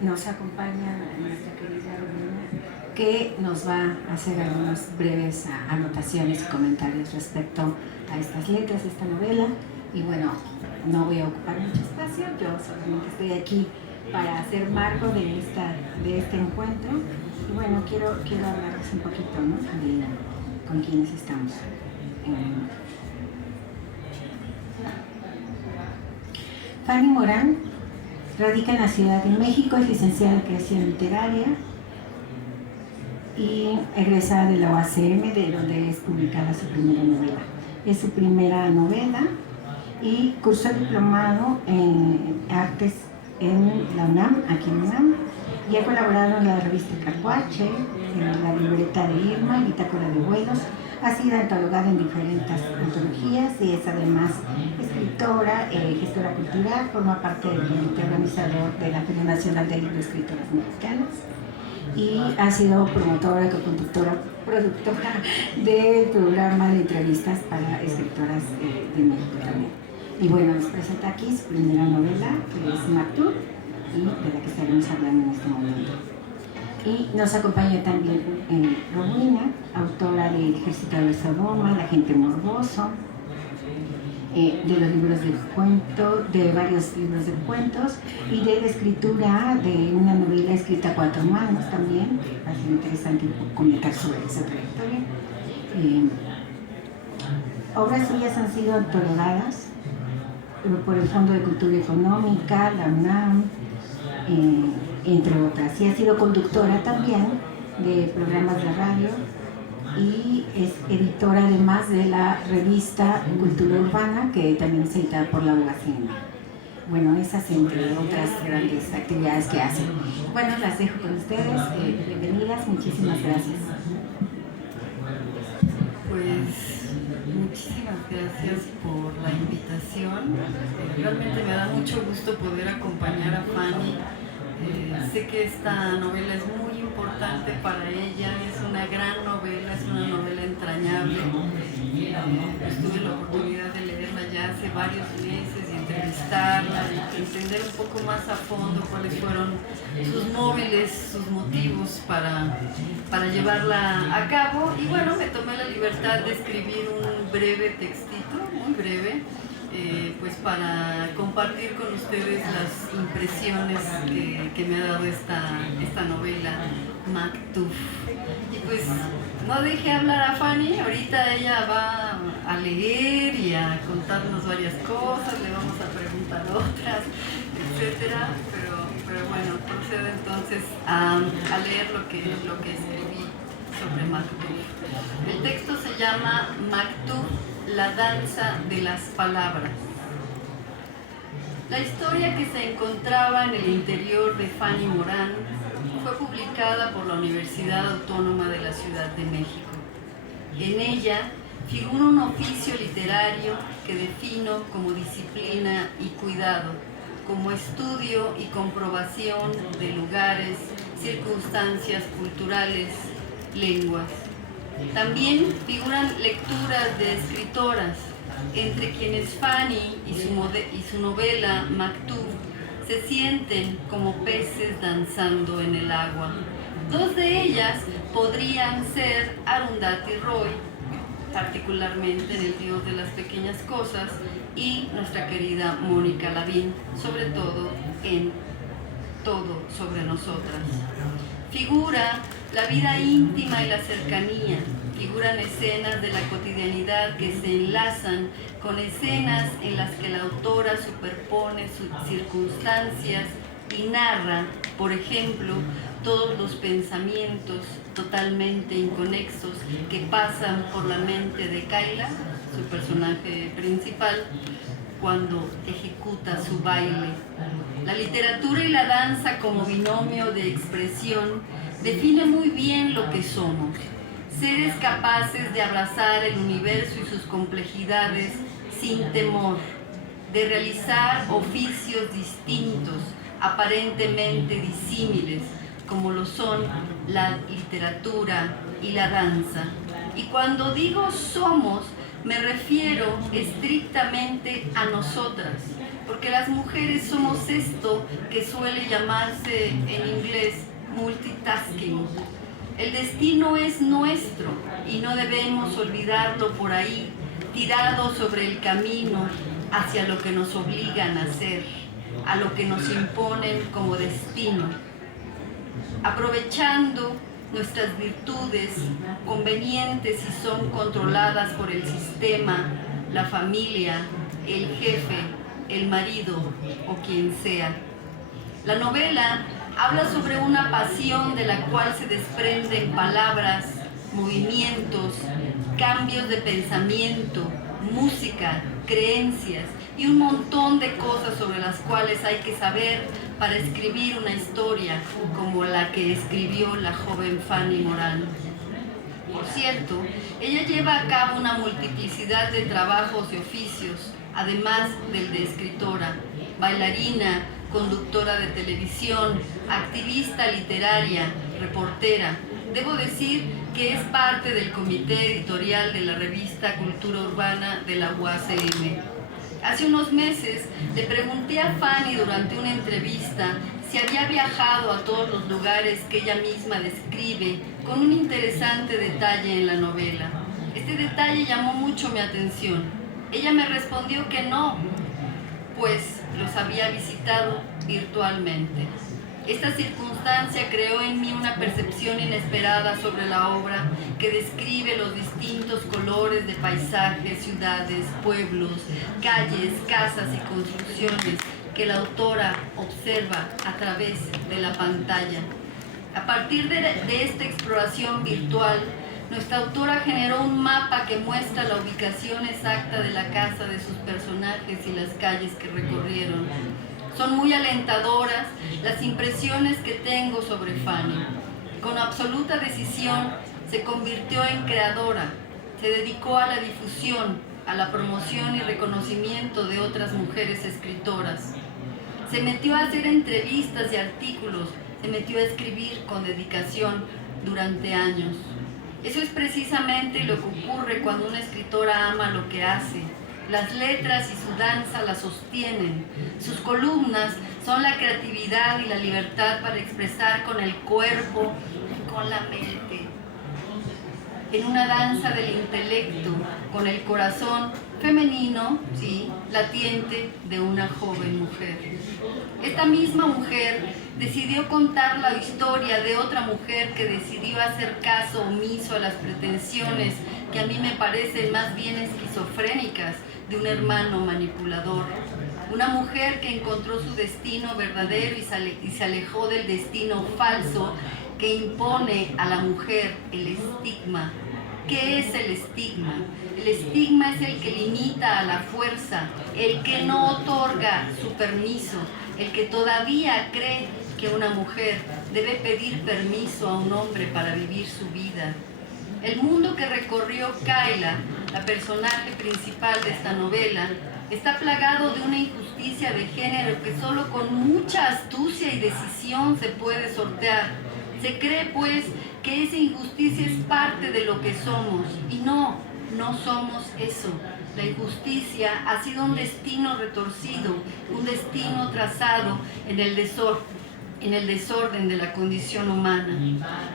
nos acompaña nuestra querida Romina, que nos va a hacer algunas breves anotaciones y comentarios respecto a estas letras de esta novela. Y bueno, no voy a ocupar mucho espacio, yo solamente estoy aquí para hacer marco de este encuentro. Y bueno, quiero hablarles un poquito, ¿no?, de con quienes estamos. Fanny Morán radica en la Ciudad de México, es licenciada en Creación Literaria y egresada de la UACM, de donde es publicada su primera novela. Es su primera novela y cursó diplomado en Artes en la UNAM, aquí en la UNAM, y ha colaborado en la revista Carguache, en la libreta de Irma, Bitácora de Vuelos. Ha sido antologada en diferentes antologías y es además escritora, gestora cultural, forma parte del comité organizador de la Feria Nacional de Libros de Escritoras Mexicanas y ha sido promotora, coconductora, productora del programa de entrevistas para escritoras de México también. Y bueno, nos presenta aquí su primera novela, que es Mactub, y de la que estaremos hablando en este momento. Y nos acompaña también Romina, autora del Ejército de Sodoma, La Gente Morboso, de los libros de cuento, de varios libros de cuentos y de la escritura de una novela escrita a 4 manos también, que va a ser interesante comentar sobre esa trayectoria. Obras suyas han sido antologadas por el Fondo de Cultura Económica, la UNAM, entre otras, y ha sido conductora también de programas de radio y es editora además de la revista Cultura Urbana, que también es editada por la UACM. Bueno, esas entre otras grandes actividades que hacen. Bueno, las dejo con ustedes, bienvenidas, muchísimas gracias. Pues muchísimas gracias por la invitación. Realmente me da mucho gusto poder acompañar a Fanny. Sé que esta novela es muy importante para ella, es una gran novela, es una novela entrañable. Tuve la oportunidad de leerla ya hace varios meses y entrevistarla y entender un poco más a fondo cuáles fueron sus móviles, sus motivos para llevarla a cabo. Y bueno, me tomé la libertad de escribir un breve textito, muy breve, pues para compartir con ustedes las impresiones que me ha dado esta novela, Mactub. Y pues no dejé hablar a Fanny, ahorita ella va a leer y a contarnos varias cosas, le vamos a preguntar otras, etcétera, pero bueno, procedo entonces a leer lo que escribí sobre Mactub. El texto se llama Mactub, la danza de las palabras. La historia que se encontraba en el interior de Fanny Morán fue publicada por la Universidad Autónoma de la Ciudad de México. En ella figura un oficio literario que defino como disciplina y cuidado, como estudio y comprobación de lugares, circunstancias culturales, lenguas. También figuran lecturas de escritoras, entre quienes Fanny y su novela Mactub se sienten como peces danzando en el agua. 2 de ellas podrían ser Arundhati Roy, particularmente en El Dios de las Pequeñas Cosas, y nuestra querida Mónica Lavín, sobre todo en Todo sobre Nosotras. Figura la vida íntima y la cercanía, figuran escenas de la cotidianidad que se enlazan con escenas en las que la autora superpone sus circunstancias y narra, por ejemplo, todos los pensamientos totalmente inconexos que pasan por la mente de Kayla, su personaje principal, cuando ejecuta su baile. La literatura y la danza como binomio de expresión define muy bien lo que somos, seres capaces de abrazar el universo y sus complejidades sin temor, de realizar oficios distintos, aparentemente disímiles, como lo son la literatura y la danza. Y cuando digo somos, me refiero estrictamente a nosotras, porque las mujeres somos esto que suele llamarse en inglés multitasking. El destino es nuestro y no debemos olvidarlo por ahí, tirado sobre el camino hacia lo que nos obligan a hacer, a lo que nos imponen como destino. Aprovechando nuestras virtudes, convenientes si son controladas por el sistema, la familia, el jefe, el marido o quien sea. La novela habla sobre una pasión de la cual se desprenden palabras, movimientos, cambios de pensamiento, música, creencias y un montón de cosas sobre las cuales hay que saber para escribir una historia como la que escribió la joven Fanny Morán. Por cierto, ella lleva a cabo una multiplicidad de trabajos y oficios, además del de escritora, bailarina, conductora de televisión, activista literaria, reportera. Debo decir que es parte del comité editorial de la revista Cultura Urbana de la UACM. Hace unos meses le pregunté a Fanny durante una entrevista si había viajado a todos los lugares que ella misma describe con un interesante detalle en la novela. Este detalle llamó mucho mi atención. Ella me respondió que no, pues los había visitado virtualmente. Esta circunstancia creó en mí una percepción inesperada sobre la obra que describe los distintos colores de paisajes, ciudades, pueblos, calles, casas y construcciones que la autora observa a través de la pantalla. A partir de esta exploración virtual, nuestra autora generó un mapa que muestra la ubicación exacta de la casa de sus personajes y las calles que recorrieron. Son muy alentadoras las impresiones que tengo sobre Fanny. Con absoluta decisión se convirtió en creadora, se dedicó a la difusión, a la promoción y reconocimiento de otras mujeres escritoras. Se metió a hacer entrevistas y artículos, se metió a escribir con dedicación durante años. Eso es precisamente lo que ocurre cuando una escritora ama lo que hace. Las letras y su danza la sostienen. Sus columnas son la creatividad y la libertad para expresar con el cuerpo y con la mente. En una danza del intelecto, con el corazón femenino, sí, latiente de una joven mujer. Esta misma mujer decidió contar la historia de otra mujer que decidió hacer caso omiso a las pretensiones que a mí me parecen más bien esquizofrénicas de un hermano manipulador. Una mujer que encontró su destino verdadero y se alejó del destino falso que impone a la mujer el estigma. ¿Qué es el estigma? El estigma es el que limita a la fuerza, el que no otorga su permiso, el que todavía cree que una mujer debe pedir permiso a un hombre para vivir su vida. El mundo que recorrió Kayla, la personaje principal de esta novela, está plagado de una injusticia de género que solo con mucha astucia y decisión se puede sortear. Se cree, pues, que esa injusticia es parte de lo que somos, y no somos eso. La injusticia ha sido un destino retorcido, un destino trazado en el desorden de la condición humana.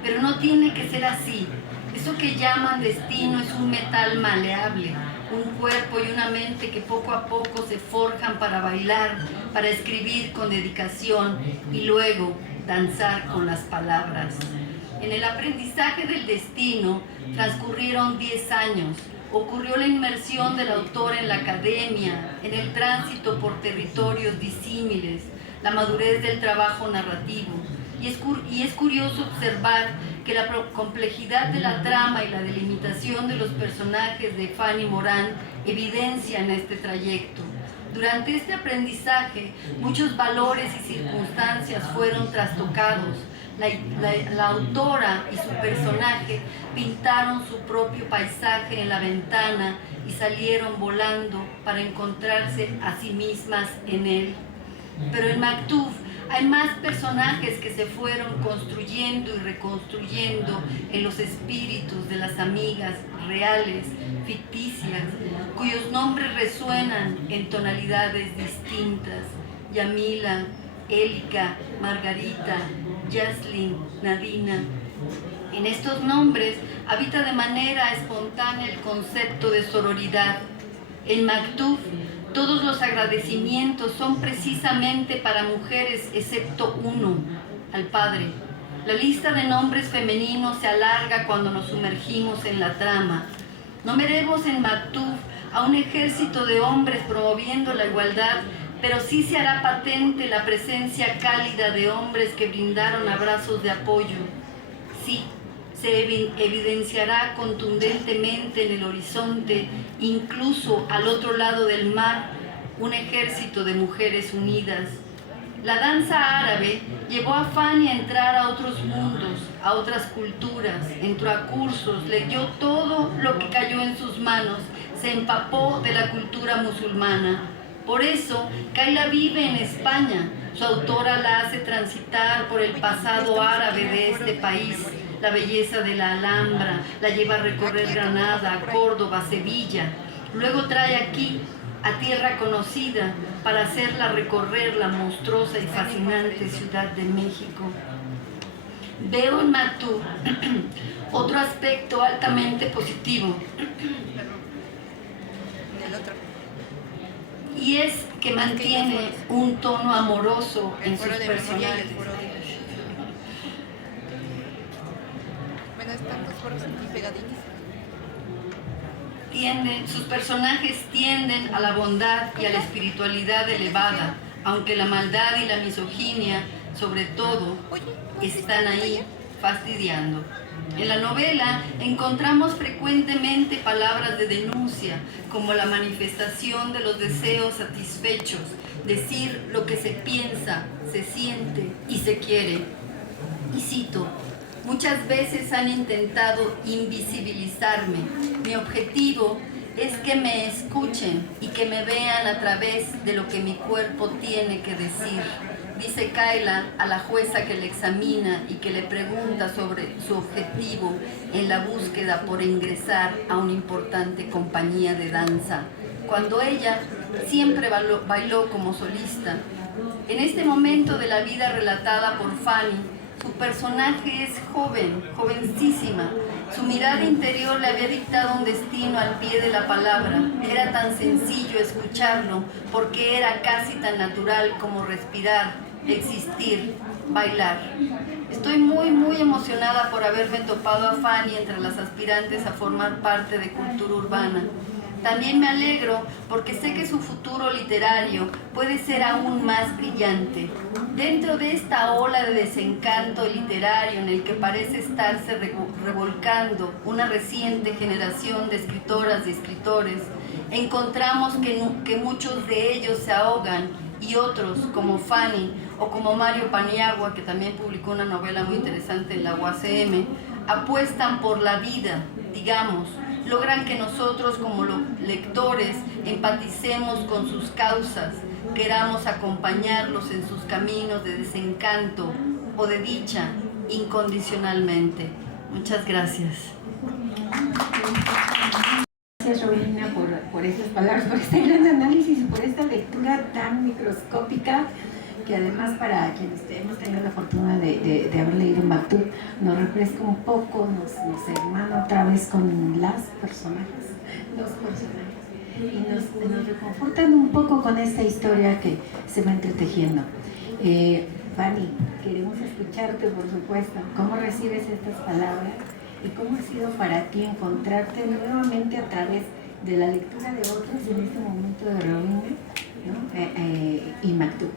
Pero no tiene que ser así. Eso que llaman destino es un metal maleable, un cuerpo y una mente que poco a poco se forjan para bailar, para escribir con dedicación y luego danzar con las palabras. En el aprendizaje del destino transcurrieron 10 años. Ocurrió la inmersión del autor en la academia, en el tránsito por territorios disímiles, la madurez del trabajo narrativo. Y es curioso observar que la complejidad de la trama y la delimitación de los personajes de Fanny Morán evidencian este trayecto. Durante este aprendizaje, muchos valores y circunstancias fueron trastocados. La autora y su personaje pintaron su propio paisaje en la ventana y salieron volando para encontrarse a sí mismas en él. Pero en Maktub Hay más personajes que se fueron construyendo y reconstruyendo en los espíritus de las amigas reales, ficticias, cuyos nombres resuenan en tonalidades distintas: Yamila, Élika, Margarita, Yaslin, Nadina. En estos nombres habita de manera espontánea el concepto de sororidad. En Maktub, todos los agradecimientos son precisamente para mujeres, excepto uno, al Padre. La lista de nombres femeninos se alarga cuando nos sumergimos en la trama. No veremos en Maktub a un ejército de hombres promoviendo la igualdad, pero sí se hará patente la presencia cálida de hombres que brindaron abrazos de apoyo. Sí, se evidenciará contundentemente en el horizonte, incluso al otro lado del mar, un ejército de mujeres unidas. La danza árabe llevó a Fanny a entrar a otros mundos, a otras culturas, entró a cursos, leyó todo lo que cayó en sus manos, se empapó de la cultura musulmana. Por eso, Kayla vive en España. Su autora la hace transitar por el pasado árabe de este país, la belleza de la Alhambra, la lleva a recorrer Granada, Córdoba, Sevilla. Luego trae aquí, a tierra conocida, para hacerla recorrer la monstruosa y fascinante Ciudad de México. Veo en Maktub otro aspecto altamente positivo, y es que mantiene un tono amoroso en sus personajes. Bueno, están dos foros aquí pegaditos. Sus personajes tienden a la bondad y a la espiritualidad elevada, aunque la maldad y la misoginia, sobre todo, están ahí fastidiando. En la novela encontramos frecuentemente palabras de denuncia, como la manifestación de los deseos satisfechos, decir lo que se piensa, se siente y se quiere. Y cito: muchas veces han intentado invisibilizarme. Mi objetivo es que me escuchen y que me vean a través de lo que mi cuerpo tiene que decir, dice Kayla a la jueza que le examina y que le pregunta sobre su objetivo en la búsqueda por ingresar a una importante compañía de danza, cuando ella siempre bailó como solista. En este momento de la vida relatada por Fanny, su personaje es joven, jovencísima. Su mirada interior le había dictado un destino al pie de la palabra. Era tan sencillo escucharlo, porque era casi tan natural como respirar, existir, bailar. Estoy muy emocionada por haberme topado a Fanny entre las aspirantes a formar parte de Cultura Urbana. También me alegro porque sé que su futuro literario puede ser aún más brillante. Dentro de esta ola de desencanto literario en el que parece estarse revolcando una reciente generación de escritoras y escritores, encontramos que muchos de ellos se ahogan y otros, como Fanny o como Mario Paniagua, que también publicó una novela muy interesante en la UACM, apuestan por la vida, digamos, logran que nosotros como lectores empaticemos con sus causas, queramos acompañarlos en sus caminos de desencanto o de dicha incondicionalmente. Muchas gracias. Gracias, Robina, por esas palabras, por este gran análisis y por esta lectura tan microscópica, que además para quienes hemos tenido la fortuna de haber leído Maktub, nos refresca un poco, nos hermana otra vez con los personajes, y nos reconfortan un poco con esta historia que se va entretejiendo. Fanny, queremos escucharte, por supuesto. ¿Cómo recibes estas palabras y cómo ha sido para ti encontrarte nuevamente a través de la lectura de otros en este momento de Robina, ¿no? Y Maktub?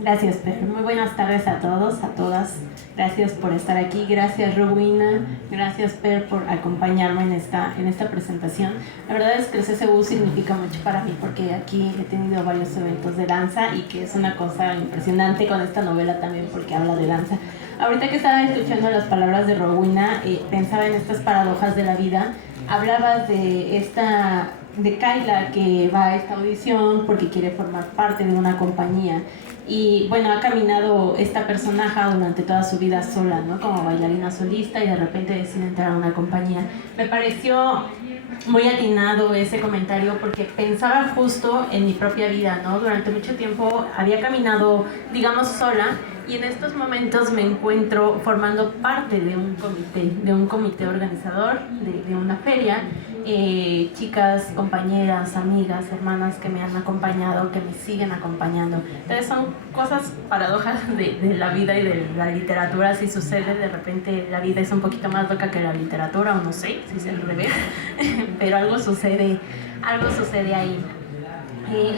Gracias, Per. Muy buenas tardes a todos, a todas. Gracias por estar aquí. Gracias, Rowena. Gracias, Per, por acompañarme en esta presentación. La verdad es que el CCU significa mucho para mí porque aquí he tenido varios eventos de danza y que es una cosa impresionante con esta novela también porque habla de danza. Ahorita que estaba escuchando las palabras de Rowena, pensaba en estas paradojas de la vida. Hablabas de Kayla que va a esta audición porque quiere formar parte de una compañía. Y bueno, ha caminado esta personaje durante toda su vida sola, ¿no? Como bailarina solista, y de repente decide entrar a una compañía. Me pareció muy atinado ese comentario porque pensaba justo en mi propia vida, ¿no? Durante mucho tiempo había caminado, digamos, sola, y en estos momentos me encuentro formando parte de un comité organizador de una feria. Chicas, compañeras, amigas, hermanas que me han acompañado, que me siguen acompañando. Entonces son cosas paradojas de la vida y de la literatura. Si sucede, de repente la vida es un poquito más loca que la literatura, o no sé si es al revés, pero algo sucede ahí.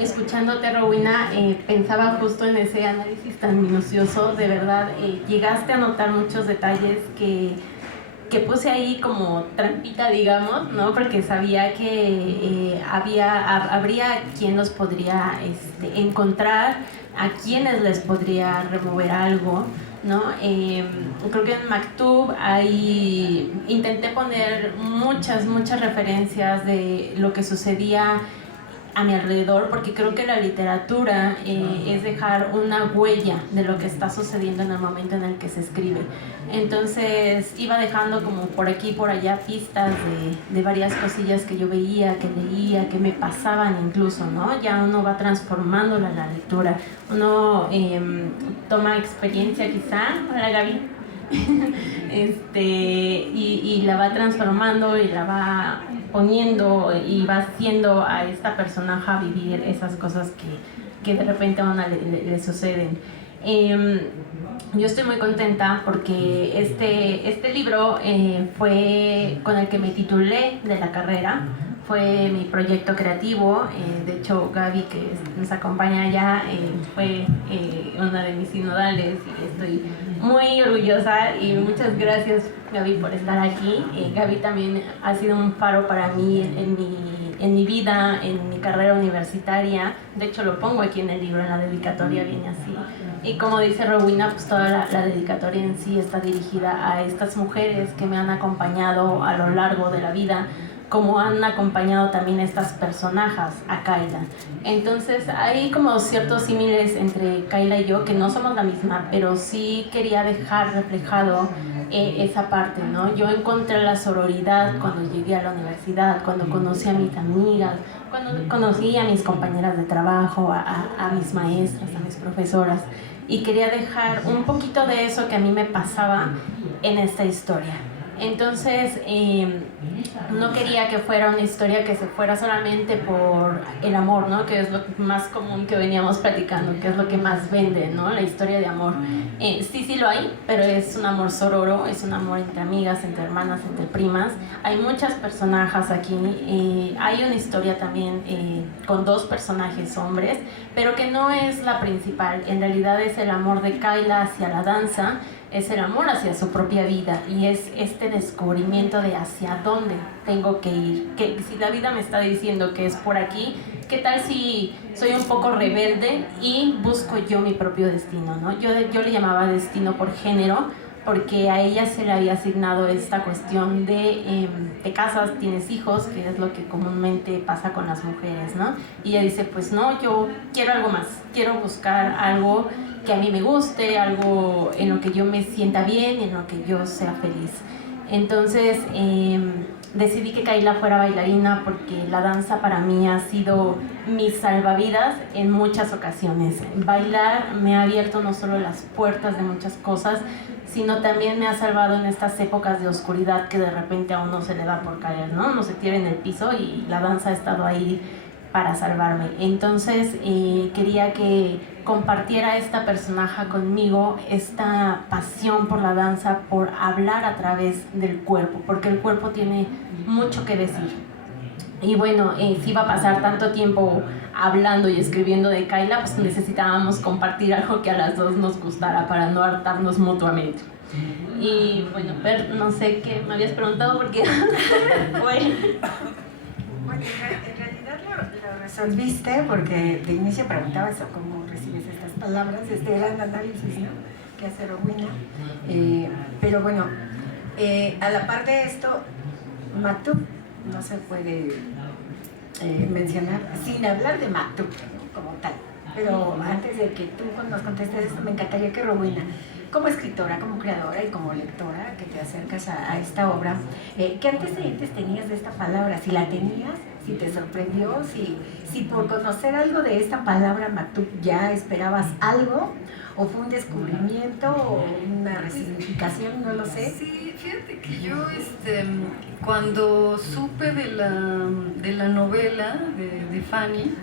Escuchándote, Rowena, pensaba justo en ese análisis tan minucioso. De verdad, llegaste a notar muchos detalles que puse ahí como trampita, digamos, ¿no? Porque sabía que habría quien los podría encontrar, a quienes les podría remover algo, ¿no? Creo que en Maktub ahí intenté poner muchas referencias de lo que sucedía a mi alrededor, porque creo que la literatura es dejar una huella de lo que está sucediendo en el momento en el que se escribe. Entonces iba dejando como por aquí y por allá pistas de varias cosillas que yo veía, que leía, que me pasaban incluso, ¿no? Ya uno va transformando la lectura, uno toma experiencia quizá, hola Gaby, y la va transformando y la va poniendo y va haciendo a esta personaje vivir esas cosas que de repente a una le suceden. Yo estoy muy contenta porque este libro fue con el que me titulé de la carrera. Fue mi proyecto creativo. De hecho, Gaby, que nos acompaña allá, fue una de mis sinodales, y estoy muy orgullosa. Y muchas gracias, Gaby, por estar aquí. Gaby también ha sido un faro para mí en mi vida, en mi carrera universitaria. De hecho, lo pongo aquí en el libro, en la dedicatoria viene así. Y como dice Rowena, pues toda la dedicatoria en sí está dirigida a estas mujeres que me han acompañado a lo largo de la vida, como han acompañado también estas personajes a Kayla. Entonces hay como ciertos símiles entre Kayla y yo, que no somos la misma, pero sí quería dejar reflejado esa parte, ¿no? Yo encontré la sororidad cuando llegué a la universidad, cuando conocí a mis amigas, cuando conocí a mis compañeras de trabajo, a mis maestras, a mis profesoras, y quería dejar un poquito de eso que a mí me pasaba en esta historia. Entonces, no quería que fuera una historia que se fuera solamente por el amor, ¿no? Que es lo más común que veníamos platicando, que es lo que más vende, ¿no? La historia de amor. Sí lo hay, pero es un amor sororo, es un amor entre amigas, entre hermanas, entre primas. Hay muchas personajes aquí. Hay una historia también con 2 personajes hombres, pero que no es la principal. En realidad es el amor de Kayla hacia la danza, es el amor hacia su propia vida, y es este descubrimiento de hacia dónde tengo que ir. Que si la vida me está diciendo que es por aquí, ¿qué tal si soy un poco rebelde y busco yo mi propio destino, ¿no? Yo le llamaba destino por género, porque a ella se le había asignado esta cuestión de te casas, tienes hijos, que es lo que comúnmente pasa con las mujeres, ¿no? Y ella dice, pues no, yo quiero algo más, quiero buscar algo que a mí me guste, algo en lo que yo me sienta bien y en lo que yo sea feliz. Entonces decidí que Kayla fuera bailarina porque la danza para mí ha sido mi salvavidas en muchas ocasiones. Bailar me ha abierto no solo las puertas de muchas cosas, sino también me ha salvado en estas épocas de oscuridad que de repente a uno se le da por caer, ¿no? Uno se tira en el piso y la danza ha estado ahí para salvarme. Entonces quería que compartiera esta personaje conmigo esta pasión por la danza, por hablar a través del cuerpo, porque el cuerpo tiene mucho que decir. Y bueno, si iba a pasar tanto tiempo hablando y escribiendo de Kayla, pues necesitábamos compartir algo que a las 2 nos gustara para no hartarnos mutuamente. Y bueno, Per, no sé qué me habías preguntado porque Bueno, en realidad lo resolviste, porque de inicio preguntabas cómo recibes estas palabras, este gran análisis, ¿no?, que hace Rowena. Pero bueno, a la par de esto, Maktub no se puede mencionar sin hablar de Maktub, ¿no?, como tal. Pero antes de que tú nos contestes esto, me encantaría que Rowena, como escritora, como creadora y como lectora que te acercas a esta obra, ¿qué antecedentes tenías de esta palabra? Si la tenías, si te sorprendió, si por conocer algo de esta palabra Maktub ya esperabas algo, o fue un descubrimiento o una resignificación, no lo sé. Sí, fíjate que yo cuando supe de la novela de Fanny,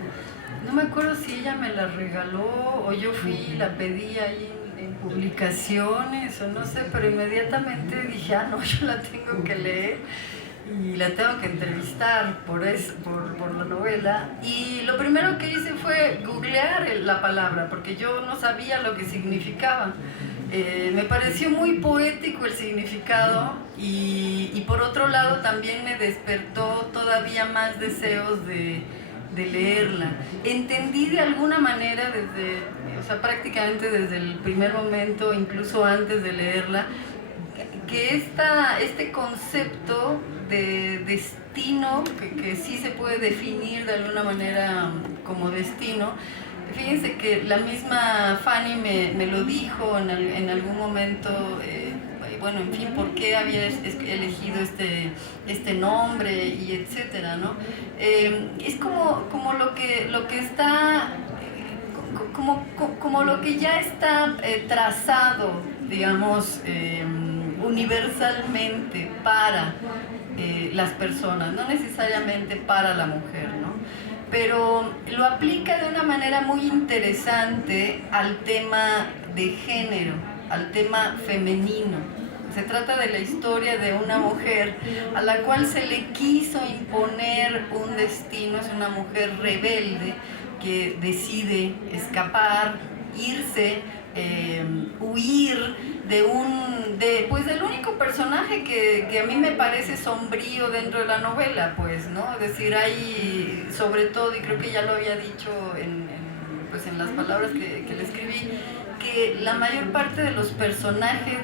no me acuerdo si ella me la regaló o yo fui y la pedí ahí en publicaciones o no sé, pero inmediatamente dije, no, yo la tengo que leer y la tengo que entrevistar por la novela. Y lo primero que hice fue googlear la palabra, porque yo no sabía lo que significaba. Me pareció muy poético el significado y por otro lado también me despertó todavía más deseos de leerla. Entendí de alguna manera prácticamente desde el primer momento, incluso antes de leerla, que este concepto de destino, que sí se puede definir de alguna manera como destino. Fíjense que la misma Fanny me lo dijo en algún momento, bueno, en fin, por qué había elegido este nombre y etcétera, ¿no? Es como lo que está, como lo que ya está trazado, digamos, universalmente para las personas, no necesariamente para la mujer, ¿no? Pero lo aplica de una manera muy interesante al tema de género, al tema femenino. Se trata de la historia de una mujer a la cual se le quiso imponer un destino. Es una mujer rebelde que decide escapar, irse, huir del único personaje que a mí me parece sombrío dentro de la novela, pues, ¿no? Es decir, hay, sobre todo, y creo que ya lo había dicho en las palabras que le escribí, que la mayor parte de los personajes,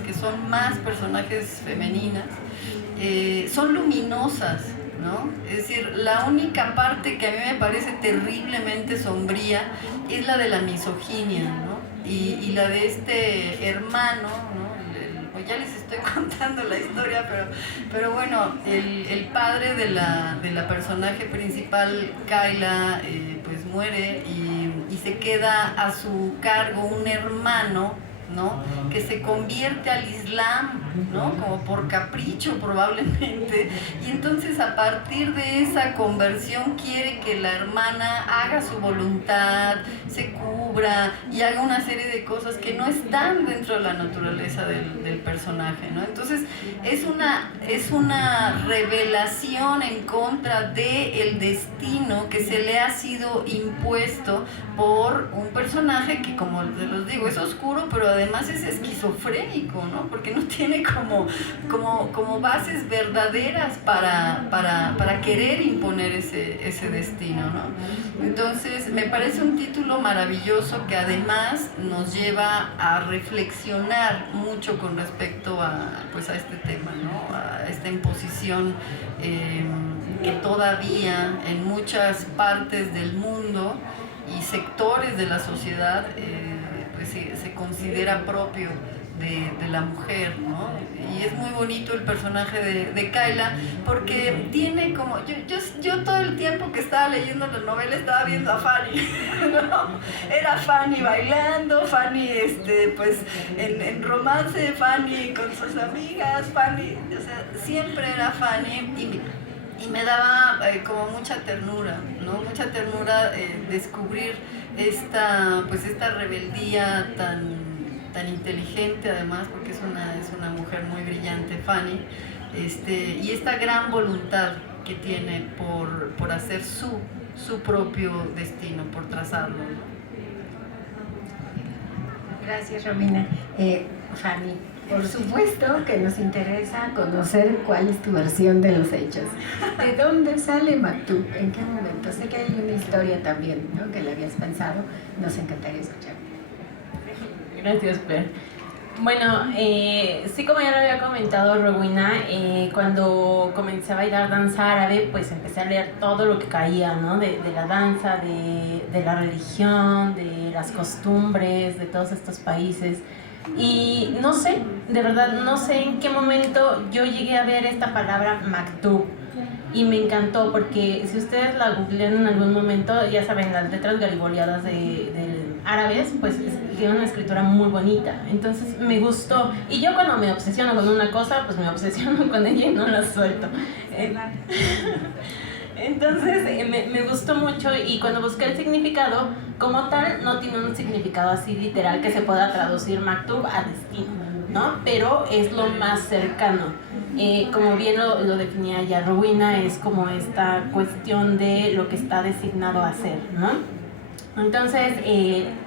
que son más personajes femeninas, son luminosas, ¿no? Es decir, la única parte que a mí me parece terriblemente sombría es la de la misoginia, ¿no? Y la de este hermano, ¿no? Pues ya les estoy contando la historia, pero bueno, el padre de la personaje principal, Kayla, pues muere y se queda a su cargo un hermano, ¿no? Que se convierte al Islam, ¿no? Como por capricho probablemente, y entonces a partir de esa conversión quiere que la hermana haga su voluntad, se cubra y haga una serie de cosas que no están dentro de la naturaleza del personaje, ¿no? Entonces es una revelación en contra del destino que se le ha sido impuesto por un personaje que, como les digo, es oscuro, pero además es esquizofrénico, ¿no? Porque no tiene como bases verdaderas para querer imponer ese destino, ¿no? Entonces me parece un título maravilloso que además nos lleva a reflexionar mucho con respecto a este tema, ¿no? A esta imposición que todavía en muchas partes del mundo y sectores de la sociedad pues se considera propio de la mujer, ¿no? Y es muy bonito el personaje de Kayla porque tiene como... Yo todo el tiempo que estaba leyendo la novela estaba viendo a Fanny, ¿no? Era Fanny bailando, Fanny pues en romance, Fanny con sus amigas, Fanny, o sea, siempre era Fanny y me daba como mucha ternura, ¿no? Mucha ternura descubrir esta rebeldía tan inteligente, además, porque es una mujer muy brillante, Fanny, y esta gran voluntad que tiene por hacer su propio destino, por trazarlo, ¿no? Gracias, Romina. Fanny, por supuesto que nos interesa conocer cuál es tu versión de los hechos. ¿De dónde sale Maktub? ¿En qué momento? Sé que hay una historia también, ¿no? Que le habías pensado. Nos encantaría escuchar. Gracias, Per. Bueno, sí, como ya lo había comentado Rowena, cuando comencé a bailar danza árabe, pues empecé a leer todo lo que caía, ¿no? De la danza, de la religión, de las costumbres de todos estos países. Y no sé, de verdad, no sé en qué momento yo llegué a ver esta palabra maktub. Y me encantó porque si ustedes la googlean en algún momento, ya saben, las letras gariboleadas de árabes, pues tiene una escritura muy bonita. Entonces me gustó. Y yo cuando me obsesiono con una cosa, pues me obsesiono con ella y no la suelto. Entonces me gustó mucho y cuando busqué el significado, como tal, no tiene un significado así literal que se pueda traducir maktub a destino, ¿no? Pero es lo más cercano. Como bien lo definía ya Rowena, es como esta cuestión de lo que está designado a hacer, ¿no? Entonces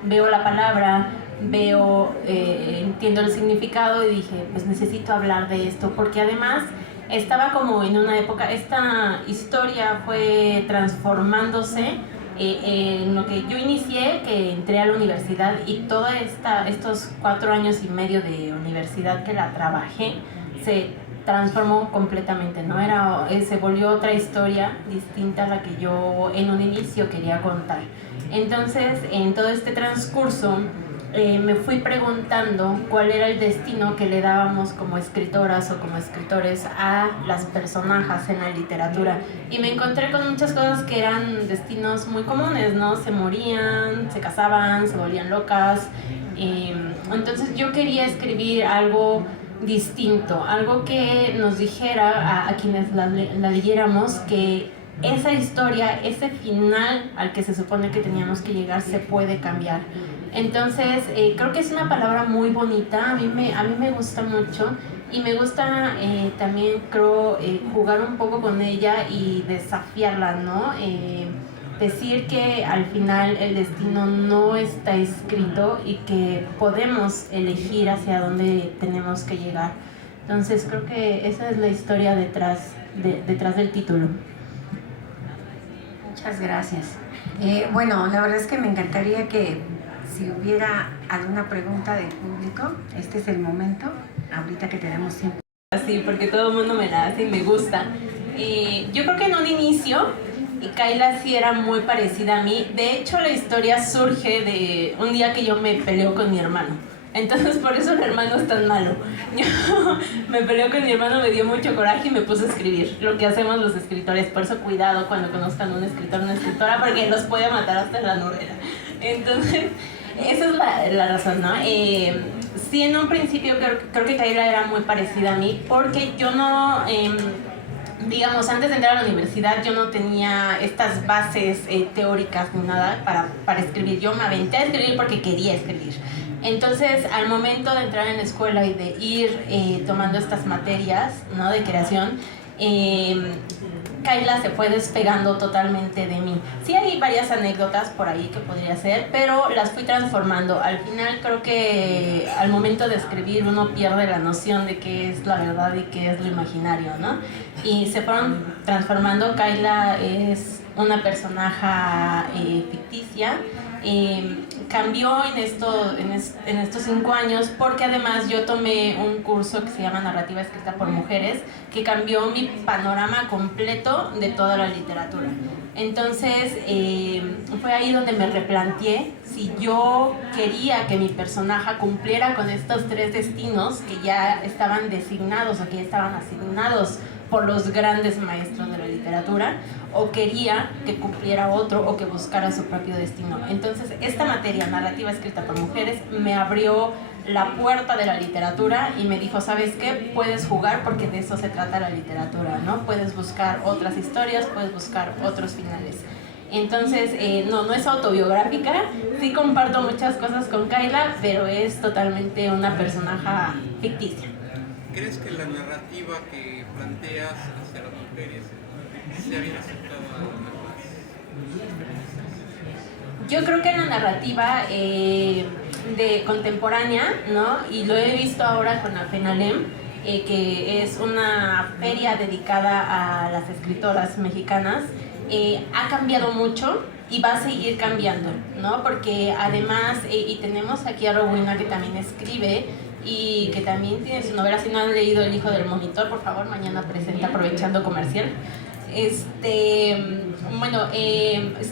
veo la palabra, entiendo el significado y dije, pues necesito hablar de esto, porque además estaba como en una época, esta historia fue transformándose en lo que yo inicié, que entré a la universidad y toda estos 4 años y medio de universidad que la trabajé, se transformó completamente, ¿no? Se volvió otra historia distinta a la que yo en un inicio quería contar. Entonces, en todo este transcurso, me fui preguntando cuál era el destino que le dábamos como escritoras o como escritores a las personajes en la literatura. Y me encontré con muchas cosas que eran destinos muy comunes, ¿no? Se morían, se casaban, se volvían locas. Entonces yo quería escribir algo distinto, algo que nos dijera a quienes la leyéramos que esa historia, ese final al que se supone que teníamos que llegar se puede cambiar. Entonces creo que es una palabra muy bonita, a mí me gusta mucho y me gusta también creo jugar un poco con ella y desafiarla, ¿no? Decir que al final el destino no está escrito y que podemos elegir hacia dónde tenemos que llegar. Entonces creo que esa es la historia detrás del título. Muchas gracias. Bueno, la verdad es que me encantaría que si hubiera alguna pregunta del público, este es el momento, ahorita que tenemos tiempo. Sí, porque todo el mundo me la hace y me gusta. Yo creo que en un inicio Kayla sí era muy parecida a mí. De hecho, la historia surge de un día que yo me peleo con mi hermano. Entonces, por eso el hermano es tan malo. Yo me peleó con mi hermano, me dio mucho coraje y me puse a escribir. Lo que hacemos los escritores. Por eso, cuidado cuando conozcan a un escritor o una escritora, porque los puede matar hasta en la novela. Entonces, esa es la razón, ¿no? Sí, en un principio creo que Kayla era muy parecida a mí, porque yo no... digamos, antes de entrar a la universidad yo no tenía estas bases teóricas ni nada para escribir. Yo me aventé a escribir porque quería escribir. Entonces, al momento de entrar en la escuela y de ir tomando estas materias, ¿no? De creación, Kayla se fue despegando totalmente de mí. Sí hay varias anécdotas por ahí que podría ser, pero las fui transformando. Al final creo que al momento de escribir uno pierde la noción de qué es la verdad y qué es lo imaginario, ¿no? Y se fueron transformando. Kayla es una personaje ficticia. Cambió en estos 5 años porque además yo tomé un curso que se llama Narrativa Escrita por Mujeres, que cambió mi panorama completo de toda la literatura. Entonces fue ahí donde me replanteé si yo quería que mi personaje cumpliera con estos 3 destinos que ya estaban designados o que ya estaban asignados por los grandes maestros de la literatura, o quería que cumpliera otro o que buscara su propio destino. Entonces esta materia, Narrativa Escrita por Mujeres, me abrió la puerta de la literatura y me dijo, ¿sabes qué? Puedes jugar porque de eso se trata la literatura, ¿no? Puedes buscar otras historias, puedes buscar otros finales. Entonces, no es autobiográfica, sí comparto muchas cosas con Kayla, pero es totalmente una personaje ficticia. ¿Crees que la narrativa que planteas hacia las mujeres sea bien aceptada en las Yo creo que la narrativa de contemporánea, ¿no? Y lo he visto ahora con la FENALEM, que es una feria dedicada a las escritoras mexicanas, ha cambiado mucho y va a seguir cambiando, ¿no? Porque además, y tenemos aquí a Rowena que también escribe, y que también tiene su novela. Si no han leído El hijo del monitor, por favor, mañana presenta aprovechando comercial. Bueno,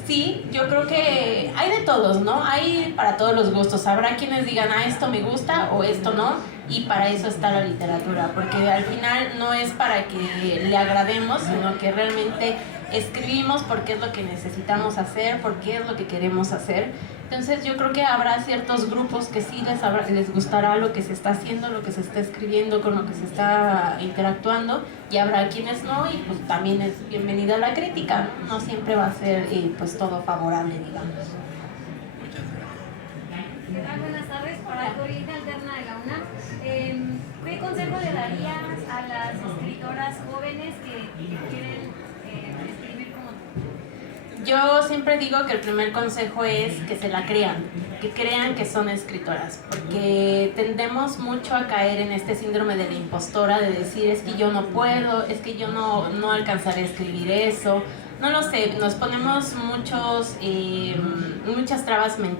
sí, yo creo que hay de todos, ¿no? Hay para todos los gustos. Habrá quienes digan, esto me gusta o esto no, y para eso está la literatura, porque al final no es para que le agrademos, sino que realmente escribimos porque es lo que necesitamos hacer, porque es lo que queremos hacer. Entonces yo creo que habrá ciertos grupos que sí les gustará lo que se está haciendo, lo que se está escribiendo, con lo que se está interactuando, y habrá quienes no, y pues también es bienvenida la crítica, ¿no? No siempre va a ser pues todo favorable, digamos. Muchas gracias. ¿Qué tal? Buenas tardes, para Corriente Alterna de la UNAM. ¿Qué consejo le darías a las escritoras jóvenes que quieren escribir como tú? Yo siempre digo que el primer consejo es que se la crean, que crean que son escritoras, porque tendemos mucho a caer en este síndrome de la impostora, de decir, es que yo no puedo, es que yo no alcanzaré a escribir eso, no lo sé, nos ponemos muchas trabas mentales.